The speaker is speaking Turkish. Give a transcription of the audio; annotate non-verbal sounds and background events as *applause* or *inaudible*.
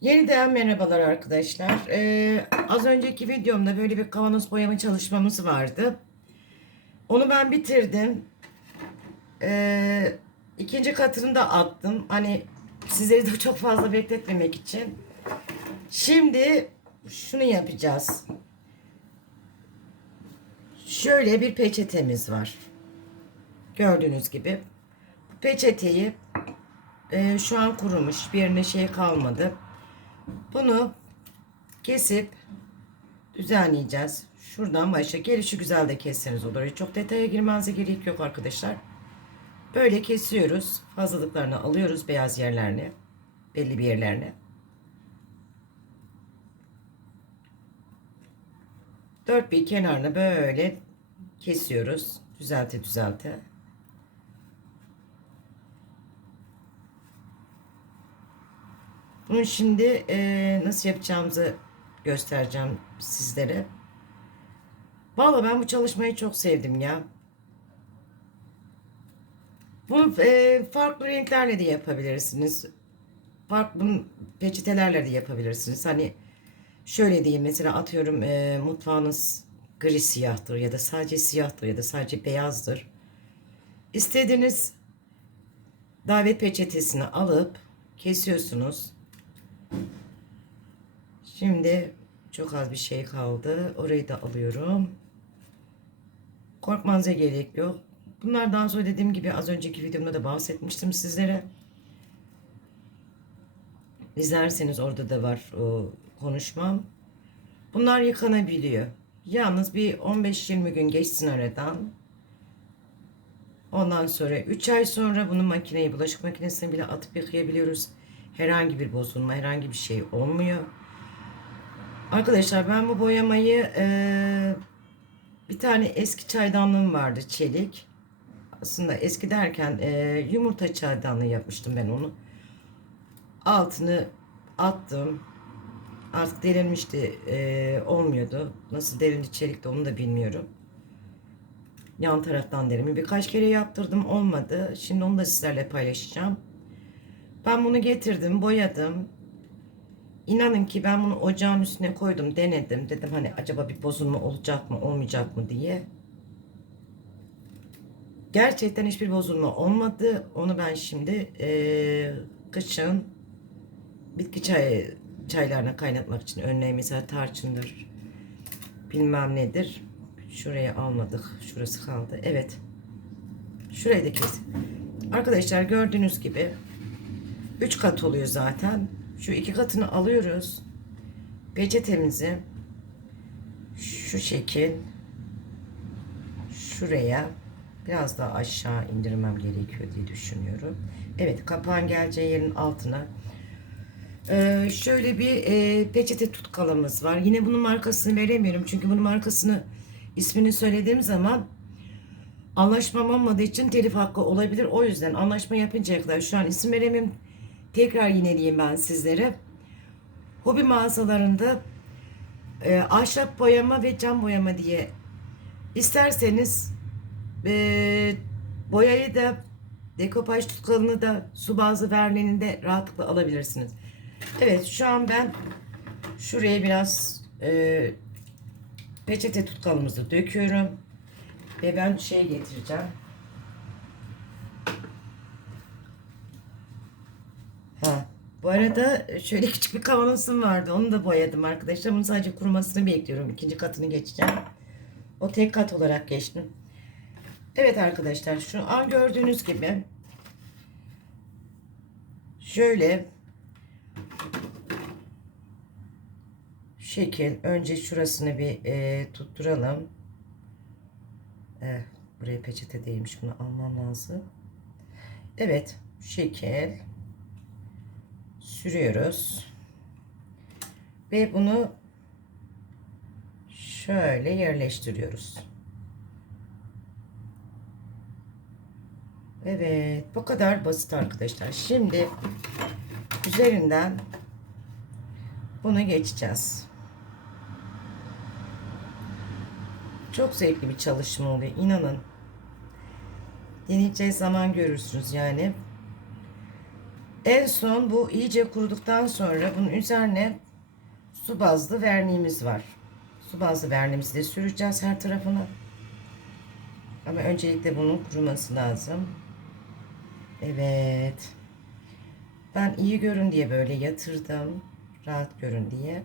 Yeniden merhabalar arkadaşlar. Ee, az önceki videomda böyle bir kavanoz boyama çalışmamız vardı. Onu ben bitirdim. Ee, ikinci katını da attım. Hani sizleri de çok fazla bekletmemek için. Şimdi şunu yapacağız. Şöyle bir peçetemiz var. Gördüğünüz gibi. Peçeteyi e, şu an kurumuş. Bir yerine şey kalmadı. Bunu kesip düzenleyeceğiz. Şuradan başa gelişi güzel de kesseniz olur. Çok detaya girmenize gerek yok arkadaşlar. Böyle kesiyoruz. Fazlalıklarını alıyoruz beyaz yerlerini. Belli bir yerlerini. Dört bir kenarını böyle kesiyoruz. Düzelte düzelte. Bunu şimdi eee, nasıl yapacağımızı göstereceğim sizlere. Vallahi ben bu çalışmayı çok sevdim ya. Bunu eee, farklı renklerle de yapabilirsiniz. Farklı peçetelerle de yapabilirsiniz. Hani şöyle diyeyim mesela atıyorum eee, mutfağınız gri siyahtır ya da sadece siyahtır ya da sadece beyazdır. İstediğiniz davet peçetesini alıp kesiyorsunuz. Şimdi çok az bir şey kaldı. Orayı da alıyorum. Korkmanıza gerek yok. Bunlardan sonra dediğim gibi az önceki videomda da bahsetmiştim sizlere. İzlerseniz orada da var o konuşmam. Bunlar yıkanabiliyor. Yalnız bir 15-20 gün geçsin aradan. Ondan sonra 3 ay sonra bunu makineye, bulaşık makinesine bile atıp yıkayabiliyoruz. Herhangi bir bozulma, herhangi bir şey olmuyor. Arkadaşlar ben bu boyamayı eee, bir tane eski çaydanlığım vardı çelik. Aslında eski derken eee, yumurta çaydanlığı yapmıştım ben onu. Altını attım. Artık delinmişti. eee, olmuyordu. Nasıl delindi çelikte onu da bilmiyorum. Yan taraftan derimi birkaç kere yaptırdım olmadı. Şimdi onu da sizlerle paylaşacağım. Ben bunu getirdim, boyadım. İnanın ki ben bunu ocağın üstüne koydum, denedim. Dedim hani acaba bir bozulma olacak mı, olmayacak mı diye. Gerçekten hiçbir bozulma olmadı. Onu ben şimdi eee, kışın bitki çay çaylarına kaynatmak için örneğin mesela tarçındır, bilmem nedir. Şuraya almadık. Şurası kaldı. Evet. Şurayı da kes. Arkadaşlar gördüğünüz gibi 3 kat oluyor zaten. Şu iki katını alıyoruz. Peçetemizi şu şekil şuraya biraz daha aşağı indirmem gerekiyor diye düşünüyorum. Evet kapağın geleceği yerin altına ee, şöyle bir e, peçete tutkalımız var. Yine bunun markasını veremiyorum. Çünkü bunun markasını ismini söylediğim zaman anlaşmam olmadığı için telif hakkı olabilir. O yüzden anlaşma yapıncaya kadar şu an isim veremiyorum. Tekrar yineleyeyim ben sizlere. Hobi mağazalarında e, ahşap boyama ve cam boyama diye isterseniz e, boyayı da dekopaj tutkalını da su bazlı verniğini de rahatlıkla alabilirsiniz. Evet şu an ben şuraya biraz e, peçete tutkalımızı döküyorum. Ve ben şey getireceğim. Bu arada şöyle *laughs* küçük bir kavanozum vardı. Onu da boyadım arkadaşlar. Bunu sadece kurumasını bekliyorum. İkinci katını geçeceğim. O tek kat olarak geçtim. Evet arkadaşlar şu an gördüğünüz gibi şöyle şekil önce şurasını bir e, tutturalım. Evet, buraya peçete değmiş. Bunu almam lazım. Evet, şekil sürüyoruz. Ve bunu şöyle yerleştiriyoruz. Evet, bu kadar basit arkadaşlar. Şimdi üzerinden bunu geçeceğiz. Çok zevkli bir çalışma oluyor. inanın. Deneyeceğiz zaman görürsünüz yani. En son bu iyice kuruduktan sonra bunun üzerine su bazlı verniğimiz var. Su bazlı verniğimizi de süreceğiz her tarafına. Ama öncelikle bunun kuruması lazım. Evet. Ben iyi görün diye böyle yatırdım. Rahat görün diye.